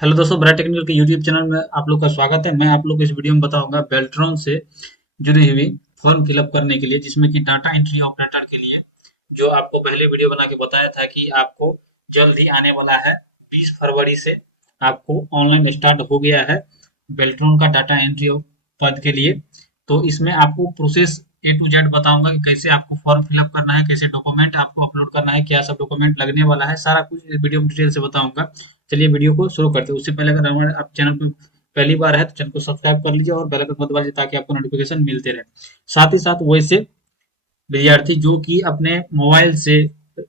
Hello दोस्तों, bright technical के YouTube channel में आप लोग का स्वागत है। मैं आप लोग को इस वीडियो में बताऊंगा बेल्ट्रॉन से जुड़ी हुई फॉर्म फिलअप करने के लिए, जिसमें कि डाटा एंट्री ऑपरेटर के लिए जो आपको पहले वीडियो बना के बताया था कि आपको जल्द ही आने वाला है। 20 फरवरी से आपको ऑनलाइन स्टार्ट हो गया है बेल्ट्रॉन का डाटा एंट्री पद के लिए। तो इसमें आपको प्रोसेस A to Z बताऊंगा कि कैसे आपको फॉर्म फिलअप करना है, कैसे डॉक्यूमेंट आपको अपलोड करना है, क्या सब डॉक्यूमेंट लगने वाला है, सारा कुछ इस वीडियो में डिटेल से बताऊंगा। चलिए वीडियो को शुरू करते हैं। उससे पहले अगर हमारे आप चैनल पे पहली बार है तो चैनल को सब्सक्राइब कर लीजिए और बेल आइकन को दबा लीजिए ताकि आपको नोटिफिकेशन मिलते रहे। साथ ही साथ वैसे विद्यार्थी जो कि अपने मोबाइल से,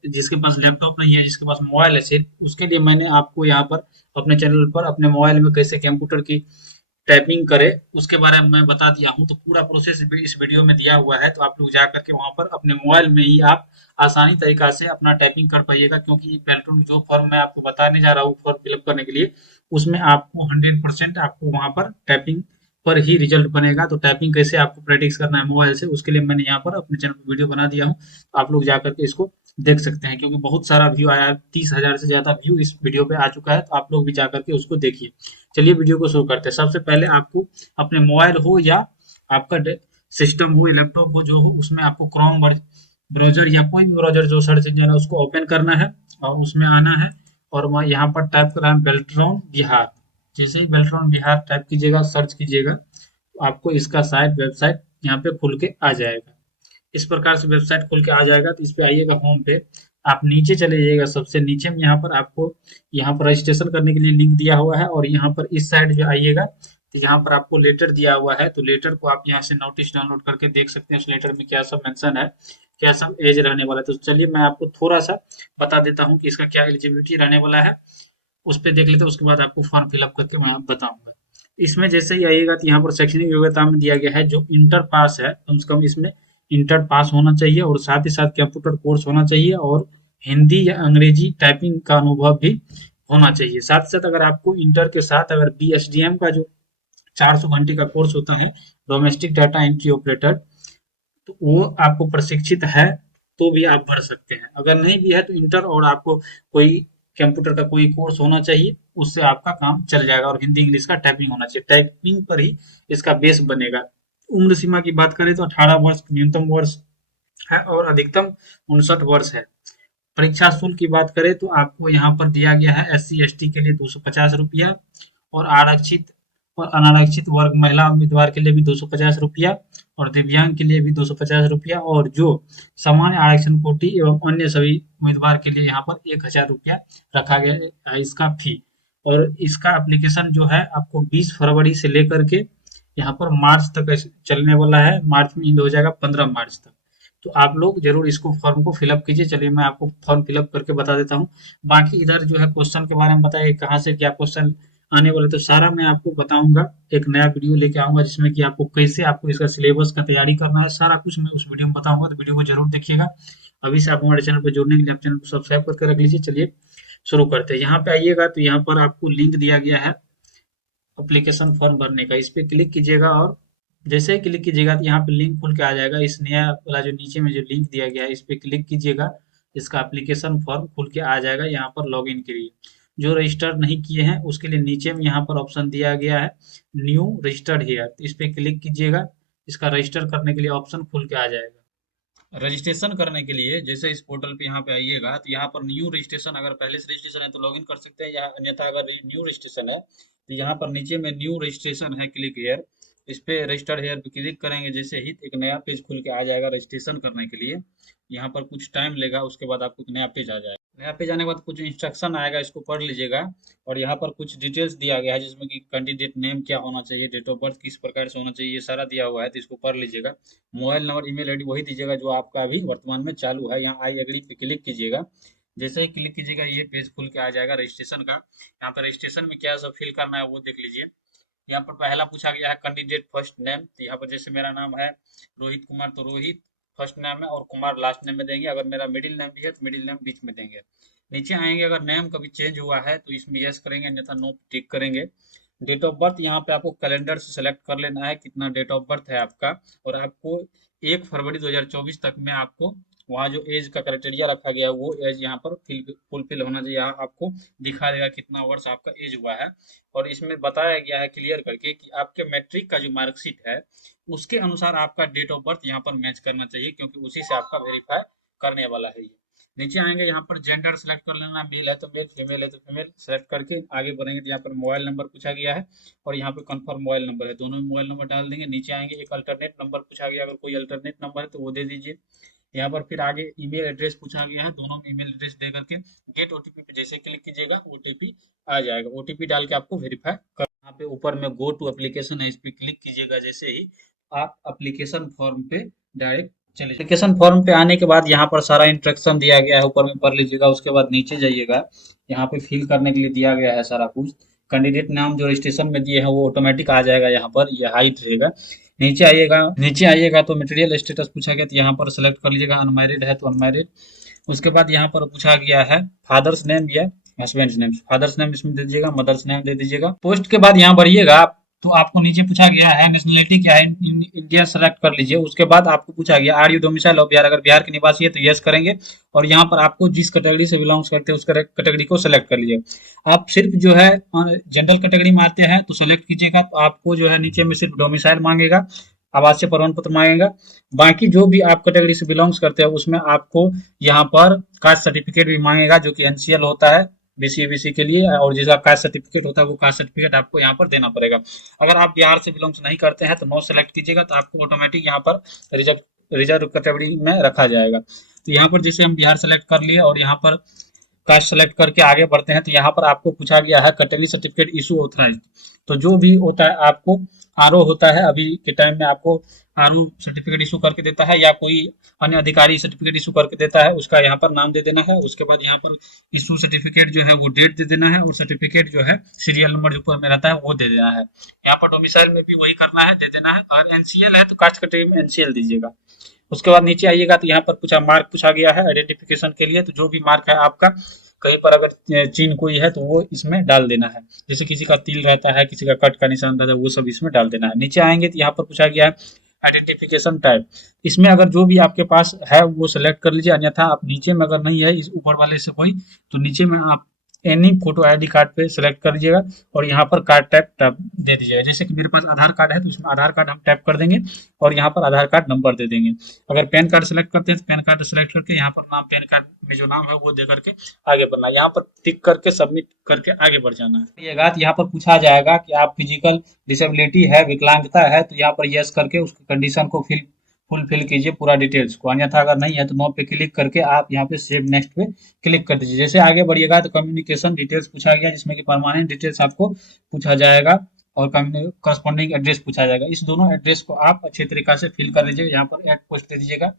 जिसके पास लैपटॉप नहीं है, जिसके पास मोबाइल है सिर्फ, उसके लिए मैंने आपको यहाँ पर अपने चैनल पर अपने मोबाइल में कैसे कंप्यूटर की टाइपिंग करे उसके बारे में मैं बता दिया हूँ। तो पूरा प्रोसेस इस वीडियो में दिया हुआ है, तो आप लोग जा करके वहां पर अपने मोबाइल में ही आप आसानी तरीका से अपना टाइपिंग कर पाइएगा, क्योंकि पेल्टून जो फॉर्म मैं आपको बताने जा रहा हूँ फॉर्म फिलअप करने के लिए, उसमें आपको 100% आपको वहां पर टाइपिंग पर ही रिजल्ट बनेगा। तो टाइपिंग कैसे आपको प्रैक्टिस करना है मोबाइल से, उसके लिए मैंने यहाँ पर अपने चैनल पर वीडियो बना दिया हूँ। तो आप लोग जा करके इसको देख सकते हैं, क्योंकि बहुत सारा व्यू आया है, 30,000 से ज्यादा व्यू इस वीडियो पे आ चुका है। तो आप लोग भी जा करके उसको देखिए। चलिए वीडियो को शुरू करते हैं। सबसे पहले आपको अपने मोबाइल हो या आपका सिस्टम हो, लैपटॉप हो, जो हो, उसमें आपको क्रोम ब्राउजर या कोई भी ब्राउजर जो सर्च इंजन है उसको ओपन करना है और उसमें आना है। और वह यहाँ पर टाइप करना है बेल्ट्रॉन बिहार। जैसे ही बेल्ट्रॉन बिहार टाइप कीजिएगा, सर्च कीजिएगा, तो आपको इसका वेबसाइट यहाँ पे खुल के आ जाएगा। इस प्रकार से वेबसाइट खुल के आ जाएगा। तो इस पे आइएगा होम पे, आप नीचे चले जाइएगा। सबसे नीचे में यहाँ पर आपको यहाँ पर रजिस्ट्रेशन करने के लिए लिंक दिया हुआ है, और यहाँ पर इस साइड जो आइएगा तो यहाँ पर आपको लेटर दिया हुआ है। तो लेटर को आप यहाँ से नोटिस डाउनलोड करके देख सकते हैं उस लेटर में क्या सब मेंशन है, क्या सब एज रहने वाला है। तो चलिए मैं आपको थोड़ा सा बता देता हूँ कि इसका क्या एलिजिबिलिटी रहने वाला है। उस पे देख लेते हैं, उसके बाद आपको फॉर्म फिलअप करके मैं बताऊंगा। इसमें जैसे ही आइएगा तो यहाँ पर शैक्षणिक योग्यता में दिया गया है जो इंटर पास है, कम से कम इसमें इंटर पास होना चाहिए, और साथ ही साथ कंप्यूटर कोर्स होना चाहिए, और हिंदी या अंग्रेजी टाइपिंग का अनुभव भी होना चाहिए। साथ ही साथ अगर आपको इंटर के साथ अगर BSDM का जो 400 घंटे का कोर्स होता है, डोमेस्टिक डाटा एंट्री ऑपरेटर, तो वो आपको प्रशिक्षित है तो भी आप भर सकते हैं। अगर नहीं भी है तो इंटर और आपको कोई कंप्यूटर का कोई कोर्स होना चाहिए, उससे आपका काम चल जाएगा। और हिंदी इंग्लिश का टाइपिंग होना चाहिए, टाइपिंग पर ही इसका बेस बनेगा। उम्र सीमा की बात करें तो 18 वर्ष न्यूनतम वर्ष है और अधिकतम 59 वर्ष है। परीक्षा शुल्क की बात करें तो आपको यहाँ पर दिया गया है SC ST के लिए 250 रुपया, और आरक्षित और अनारक्षित वर्ग महिला उम्मीदवार के लिए भी 250 रुपया, और दिव्यांग के लिए भी 250 रुपया, और जो सामान्य आरक्षण कोटि एवं अन्य सभी उम्मीदवार के लिए यहाँ पर 1000 रुपया रखा गया है इसका फी। और इसका एप्लीकेशन जो है आपको 20 फरवरी से लेकर के यहाँ पर मार्च तक चलने वाला है। मार्च में एंड हो जाएगा 15 मार्च तक। तो आप लोग जरूर इसको फॉर्म को फिलअप कीजिए। चलिए मैं आपको फॉर्म फिलअप करके बता देता हूँ। बाकी इधर जो है क्वेश्चन के बारे में बताइए, कहाँ से क्या क्वेश्चन आने वाले, तो सारा मैं आपको बताऊंगा। एक नया वीडियो लेके आऊंगा जिसमें कि आपको कैसे आपको इसका सिलेबस का तैयारी करना है, सारा कुछ मैं उस वीडियो में बताऊंगा। तो वीडियो को जरूर देखिएगा। अभी से आप हमारे चैनल पर जुड़ने के लिए आप चैनल को सब्सक्राइब करके रख लीजिए। चलिए शुरू करते हैं। यहाँ पे आइएगा तो यहाँ पर आपको लिंक दिया गया है एप्लीकेशन फॉर्म भरने का। इस पे क्लिक कीजिएगा, और जैसे ही क्लिक कीजिएगा तो यहाँ पे लिंक खुल के आ जाएगा। इस नया वाला जो नीचे में जो लिंक दिया गया है, इस पे क्लिक कीजिएगा। इसका एप्लीकेशन फॉर्म खुल के आ जाएगा। यहाँ पर लॉगिन करिए। जो रजिस्टर नहीं किए हैं उसके लिए नीचे में यहाँ पर ऑप्शन दिया गया है न्यू रजिस्टर्ड हेयर, इस पे क्लिक कीजिएगा। इसका रजिस्टर करने के लिए ऑप्शन खुल के आ जाएगा। रजिस्ट्रेशन करने के लिए जैसे इस पोर्टल पे यहाँ पे आइएगा तो यहाँ पर न्यू रजिस्ट्रेशन, अगर पहले से रजिस्ट्रेशन है तो लॉगिन कर सकते हैं, या अन्यथा अगर न्यू रजिस्ट्रेशन है तो यहाँ पर नीचे में न्यू रजिस्ट्रेशन है, क्लिक हेयर, इस पे रजिस्टर्ड हेयर पे क्लिक करेंगे। जैसे ही एक नया पेज खुल के आ जाएगा रजिस्ट्रेशन करने के लिए। यहाँ पर कुछ टाइम लेगा, उसके बाद आपको एक नया पेज आ जाएगा। नया पेज आने के बाद कुछ इंस्ट्रक्शन आएगा, इसको पढ़ लीजिएगा। और यहाँ पर कुछ डिटेल्स दिया गया है जिसमें कि कैंडिडेट नेम क्या होना चाहिए, डेट ऑफ बर्थ किस प्रकार से होना चाहिए, ये सारा दिया हुआ है। तो इसको पढ़ लीजिएगा। मोबाइल नंबर ईमेल आईडी वही दीजिएगा जो आपका अभी वर्तमान में चालू है। यहाँ आई एग्री पे क्लिक कीजिएगा। जैसे ही क्लिक कीजिएगा ये पेज खुल के आ जाएगा रजिस्ट्रेशन का। यहाँ पर रजिस्ट्रेशन में क्या सब फिल करना है वो देख लीजिए। यहाँ पर पहला पूछा गया है कैंडिडेट फर्स्ट नेम, तो यहाँ पर जैसे मेरा नाम है रोहित कुमार, तो रोहित फर्स्ट नेम है और कुमार लास्ट नेम में देंगे। अगर मेरा मिडिल नेम भी है तो मिडिल नेम बीच में देंगे। नीचे आएंगे, अगर नेम कभी चेंज हुआ है तो इसमें यस करेंगे, अन्यथा नो टिक करेंगे। डेट ऑफ बर्थ यहाँ पे आपको कैलेंडर से सेलेक्ट कर लेना है कितना डेट ऑफ बर्थ है आपका, और आपको 1 फरवरी 2024 तक में आपको वहाँ जो एज का क्राइटेरिया रखा गया है वो एज यहाँ पर फुलफिल होना चाहिए। यहाँ आपको दिखा देगा कितना वर्ष आपका एज हुआ है। और इसमें बताया गया है क्लियर करके कि आपके मैट्रिक का जो मार्कशीट है उसके अनुसार आपका डेट ऑफ बर्थ यहाँ पर मैच करना चाहिए, क्योंकि उसी से आपका वेरीफाई करने वाला है ये। नीचे आएंगे, यहाँ पर जेंडर सेलेक्ट कर लेना, मेल है तो मेल, फीमेल है तो फीमेल सेलेक्ट करके आगे बढ़ेंगे। तो यहाँ पर मोबाइल नंबर पूछा गया है और यहाँ पे कंफर्म मोबाइल नंबर है, दोनों में मोबाइल नंबर डाल देंगे। नीचे आएंगे, एक अल्टरनेट नंबर पूछा गया, अगर कोई अल्टरनेट नंबर है तो वो दे दीजिए। यहाँ पर फिर आगे ईमेल एड्रेस पूछा गया है, दोनों में ईमेल एड्रेस दे करके गेट ओटीपी पे जैसे क्लिक कीजिएगा ओटीपी आ जाएगा। ओटीपी डाल के आपको वेरीफाई कर, यहाँ पे ऊपर में गो टू एप्लीकेशन है, इस पे क्लिक कीजिएगा। जैसे ही आप एप्लीकेशन फॉर्म पे डायरेक्ट चलिए। एप्लीकेशन फॉर्म पे आने के बाद यहाँ पर सारा इंस्ट्रक्शन दिया गया है, ऊपर में पढ़ लीजिएगा। उसके बाद नीचे जाइएगा, यहाँ पे फिल करने के लिए दिया गया है सारा कुछ। कैंडिडेट नाम जो रजिस्ट्रेशन में दिए हैं वो ऑटोमेटिक आ जाएगा, यहाँ पर ये हाइट रहेगा। नीचे आइएगा तो मटेरियल स्टेटस पूछा गया, तो यहाँ पर सेलेक्ट कर लीजिएगा। अनमैरिड है तो अनमैरिड। उसके बाद यहाँ पर पूछा गया है फादर्स नेम या हस्बैंड नेम। फादर्स नेम इसमें दे दीजिएगा, मदर्स नेम दे दीजिएगा। पोस्ट के बाद यहाँ बढ़िएगा आप, तो आपको नीचे पूछा गया है नेशनलिटी क्या है, इंडिया सेलेक्ट कर लीजिए। उसके बाद आपको पूछा गया are you domicile of Bihar, अगर बिहार के निवासी है तो यस करेंगे। और यहाँ पर आपको जिस कैटेगरी से बिलोंग्स करते हैं उस कैटेगरी को सेलेक्ट कर लीजिए। आप सिर्फ जो है जनरल कैटेगरी में आते हैं तो सेलेक्ट कीजिएगा, तो आपको जो है नीचे में सिर्फ डोमिसाइल मांगेगा, आवासीय प्रमाण पत्र मांगेगा। बाकी जो भी आप कैटेगरी से बिलोंग्स करते हैं उसमें आपको यहाँ पर कास्ट सर्टिफिकेट भी मांगेगा, जो कि एनसीएल होता है बीसी एबीसी के लिए। और जिसका कास्ट सर्टिफिकेट होता है वो कास्ट सर्टिफिकेट आपको यहाँ पर देना पड़ेगा। अगर आप बिहार से बिलोंग्स नहीं करते हैं तो नो सेलेक्ट कीजिएगा, तो आपको ऑटोमेटिक यहाँ पर रिजर्व कैटेगरी में रखा जाएगा। तो यहाँ पर जैसे हम बिहार सेलेक्ट कर लिए और यहाँ पर कास्ट सेलेक्ट करके आगे बढ़ते हैं, तो यहाँ पर आपको पूछा गया है कैटेगरी सर्टिफिकेट इशू ऑथराइज। तो जो भी होता है आपको आरओ होता है, अभी के टाइम में आपको आरओ सर्टिफिकेट इशू करके देता है या कोई अन्य अधिकारी सर्टिफिकेट इशू करके देता है, उसका यहाँ पर नाम दे देना है। उसके बाद यहाँ पर इशू सर्टिफिकेट जो है वो डेट दे देना है, और सर्टिफिकेट जो है सीरियल नंबर जो ऊपर में रहता है वो दे देना है। यहाँ पर डोमिसाइल में भी वही करना है, दे देना है। और एनसीएल है तो कास्ट कैटेगरी में एनसीएल दीजिएगा। उसके बाद नीचे आइएगा तो यहाँ पर पूछा मार्क पूछा गया है आइडेंटिफिकेशन के लिए, तो जो भी मार्क है आपका कहीं पर अगर चिन्ह कोई है तो वो इसमें डाल देना है। जैसे किसी का तिल रहता है, किसी का कट का निशान रहता है, वो सब इसमें डाल देना है। नीचे आएंगे तो यहाँ पर पूछा गया है आइडेंटिफिकेशन टाइप। इसमें अगर जो भी आपके पास है वो सेलेक्ट कर लीजिए, अन्यथा आप नीचे में अगर नहीं है इस ऊपर वाले से कोई, तो नीचे में आप एनी फोटो आईडी कार्ड पे सेलेक्ट कर लीजिएगा और यहाँ पर कार्ड टैप दे दीजिएगा। जैसे कि मेरे पास आधार कार्ड है तो इसमें आधार कार्ड हम टैप कर देंगे और यहाँ पर आधार कार्ड नंबर दे देंगे। अगर पैन कार्ड सेलेक्ट करते हैं तो पैन कार्ड सेलेक्ट करके यहाँ पर नाम, पैन कार्ड में जो नाम है वो दे करके आगे बढ़ना है। यहाँ पर टिक करके सबमिट करके आगे बढ़ जाना है। ये बात यहाँ पर पूछा जाएगा कि आप फिजिकल डिसेबिलिटी है, विकलांगता है, तो यहाँ पर यस करके उसकी कंडीशन को फुलफिल कीजिए पूरा डिटेल्स को। अन्यथा अगर नहीं है तो नो पे क्लिक करके आप यहाँ पे सेव नेक्स्ट पे क्लिक कर दीजिए। जैसे आगे बढ़िएगा तो कम्युनिकेशन डिटेल्स पूछा गया, जिसमें कि परमानेंट डिटेल्स आपको पूछा जाएगा और करस्पॉन्डिंग एड्रेस पूछा जाएगा। इस दोनों एड्रेस को आप अच्छे तरीका से फिल कर लीजिए। यहाँ पर एड पोस्ट दे दीजिएगा,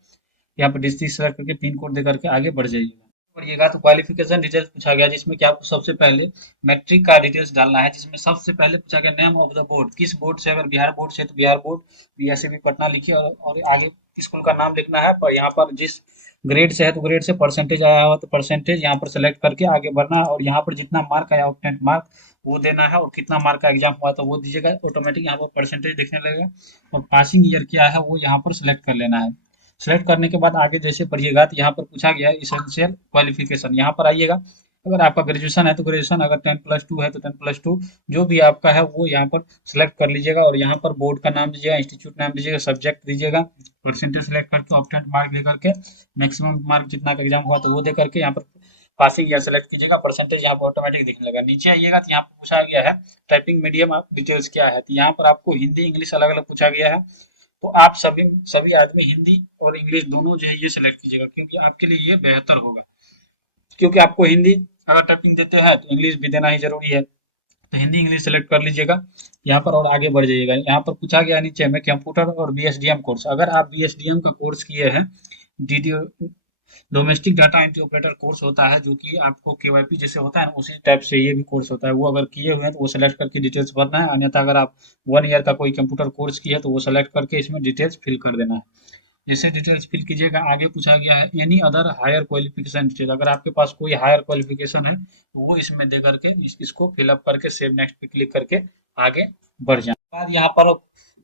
यहाँ पर डिस्ट्रिक्ट सेलेक्ट करके पिन कोड दे करके आगे बढ़ जाइएगा। बढ़िएगा तो क्वालिफिकेशन डिटेल्स पूछा गया, जिसमें कि आपको सबसे पहले मैट्रिक का डिटेल्स डालना है। जिसमें सबसे पहले पूछा गया नेम ऑफ द बोर्ड, किस बोर्ड से, अगर बिहार बोर्ड से तो बिहार बोर्ड, बीएसएबी पटना लिखिए और आगे स्कूल का नाम लिखना है। पर यहाँ पर जिस ग्रेड से है तो ग्रेड से, परसेंटेज आया हुआ तो परसेंटेज यहाँ पर सेलेक्ट करके आगे बढ़ना है। और यहाँ पर जितना मार्क आया ऑक्टेंट मार्क वो देना है, और कितना मार्क का एग्जाम हुआ तो वो दीजिएगा। ऑटोमेटिक यहाँ पर परसेंटेज दिखने लगेगा और पासिंग ईयर क्या है वो यहाँ पर सिलेक्ट कर लेना है। सेलेक्ट करने के बाद आगे जैसे पढ़िएगा तो यहाँ पर पूछा गया है इसेंशियल क्वालिफिकेशन। यहाँ पर आइएगा, अगर आपका ग्रेजुएशन है तो ग्रेजुएशन, अगर 10+2 है तो 10+2, जो भी आपका है वो यहाँ पर सेलेक्ट कर लीजिएगा। और यहाँ पर बोर्ड का नाम दीजिएगा, इंस्टीट्यूट नाम दीजिएगा, सब्जेक्ट दीजिएगा, परसेंटेज सेलेक्ट करके ऑप्टेंट मार्क दे करके मैक्सिमम मार्क जितना का एग्जाम हुआ तो वो दे करके यहाँ पर पासिंग या सेलेक्ट कीजिएगा। परसेंटेज यहाँ पर ऑटोमेटिक दिखने लगा। नीचे आइएगा तो यहाँ पर पूछा गया है टाइपिंग मीडियम डिटेल्स क्या है, तो यहाँ पर आपको हिंदी इंग्लिश अलग अलग पूछा गया है। तो आप सभी आदमी हिंदी और इंग्लिश दोनों जो है ये सिलेक्ट कीजिएगा, क्योंकि आपके लिए ये बेहतर होगा। क्योंकि आपको हिंदी अगर टाइपिंग देते हैं तो इंग्लिश भी देना ही जरूरी है, तो हिंदी इंग्लिश सेलेक्ट कर लीजिएगा यहाँ पर और आगे बढ़ जाइएगा। यहाँ पर पूछा गया नीचे में कंप्यूटर और बीएसडीएम कोर्स, अगर आप बीएसडीएम का कोर्स किए हैं, D domestic data entry operator course होता है, जो कि आपको केवाईपी जैसे होता है ना उसी टाइप से ये भी कोर्स होता है, वो अगर किए हुए हैं तो वो सेलेक्ट करके डिटेल्स भरना है। अन्यथा अगर आप 1 ईयर का कोई कंप्यूटर कोर्स किए हैं तो वो सेलेक्ट करके इसमें डिटेल्स फिल कर देना है। जैसे डिटेल्स फिल कीजिएगा आगे पूछा गया है any other higher qualification detail, अगर आपके पास कोई हायर क्वालिफिकेशन है तो वो इसमें दे करके इसको फिलअप करके सेव नेक्स्ट पे क्लिक करके आगे बढ़ जाए। बाद यहाँ पर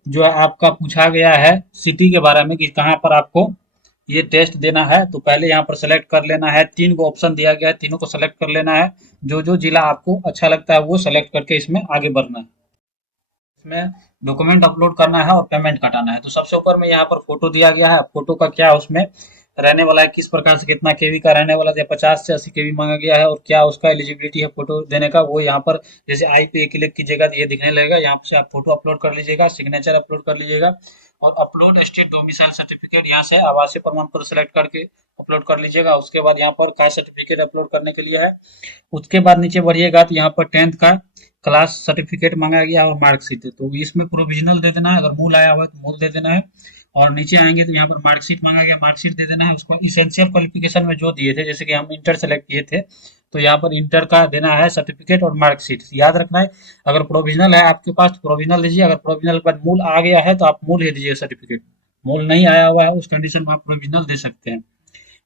जो आपका पूछा गया है सिटी के बारे में कि कहाँ पर आपको ये टेस्ट देना है तो पहले यहाँ पर सेलेक्ट कर लेना है। 3 गो ऑप्शन दिया गया है, तीनों को सेलेक्ट कर लेना है। जो जिला आपको अच्छा लगता है वो सेलेक्ट करके इसमें आगे बढ़ना है। इसमें डॉक्यूमेंट अपलोड करना है और पेमेंट कटाना है। तो सबसे ऊपर में यहाँ पर फोटो दिया गया है। फोटो का क्या उसमें रहने वाला है, किस प्रकार से कितना केवी का रहने वाला है, 50 से 80 केवी मांगा गया है और क्या उसका एलिजिबिलिटी है फोटो देने का, वो यहाँ पर जैसे आई पे क्लिक कीजिएगा तो ये दिखने लगेगा। यहाँ से आप फोटो अपलोड कर लीजिएगा, सिग्नेचर अपलोड कर लीजिएगा और अपलोड स्टेट डोमिसाइल सर्टिफिकेट यहाँ से आवासीय प्रमाण पत्र सेलेक्ट करके अपलोड कर लीजिएगा। उसके बाद यहाँ पर कास्ट सर्टिफिकेट अपलोड करने के लिए है। उसके बाद नीचे बढ़िएगा तो यहाँ पर 10th का क्लास सर्टिफिकेट मांगा गया है और मार्कशीट है। तो इसमें प्रोविजनल दे देना है, अगर मूल आया हुआ है तो मूल दे देना है। और नीचे आएंगे तो यहाँ पर मार्कशीट मांगा गया, मार्कशीट दे देना है। उसको इसेंशियल क्वालिफिकेशन में जो दिए थे, जैसे कि हम इंटर सेलेक्ट किए थे तो यहाँ पर इंटर का देना है सर्टिफिकेट और मार्कशीट। याद रखना है, अगर प्रोविजनल है आपके पास तो प्रोविजनल दीजिए, अगर प्रोविजनल के बाद मूल आ गया है तो आप मूल ही दीजिए सर्टिफिकेट। मूल नहीं आया हुआ है उस कंडीशन में आप प्रोविजनल दे सकते हैं।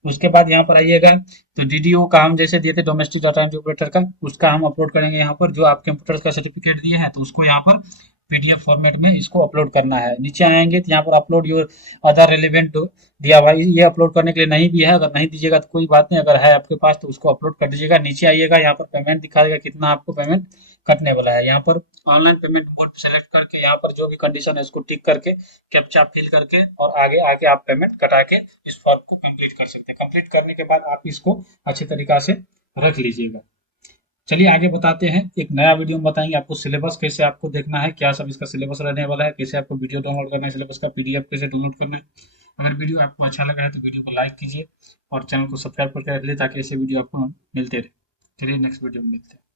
उसके बाद यहाँ पर आइएगा तो डीडीओ का हम जैसे दिए थे डोमेस्टिक डाटा एंट्री ऑपरेटर का, उसका हम अपलोड करेंगे यहाँ पर। जो आप कंप्यूटर का सर्टिफिकेट दिए हैं तो उसको यहाँ पर पीडीएफ फॉर्मेट में इसको अपलोड करना है। नीचे आएंगे तो यहाँ पर अपलोड योर अदर रिलेवेंट दिया हुआ है, ये अपलोड करने के लिए नहीं भी है। अगर नहीं दीजिएगा तो कोई बात नहीं, अगर है आपके पास तो उसको अपलोड कर दीजिएगा। नीचे आइएगा, यहाँ पर पेमेंट दिखा देगा कितना आपको पेमेंट कटने वाला है। यहाँ पर ऑनलाइन पेमेंट मोड सेलेक्ट करके यहाँ पर जो भी कंडीशन है उसको टिक करके कैप्चा फिल करके और आगे आके आप पेमेंट कटा के इस फॉर्म को कंप्लीट कर सकते हैं। कंप्लीट करने के बाद आप इसको अच्छे तरीका से रख लीजिएगा। चलिए आगे बताते हैं, एक नया वीडियो में बताएंगे आपको सिलेबस कैसे आपको देखना है, क्या सब इसका सिलेबस रहने वाला है, कैसे आपको वीडियो डाउनलोड करना है, सिलेबस का पीडीएफ कैसे डाउनलोड करना है। अगर वीडियो आपको अच्छा लगा है तो वीडियो को लाइक कीजिए और चैनल को सब्सक्राइब करके रख लीजिए ताकि ऐसे वीडियो आपको मिलते रहे। चलिए नेक्स्ट वीडियो में मिलते हैं।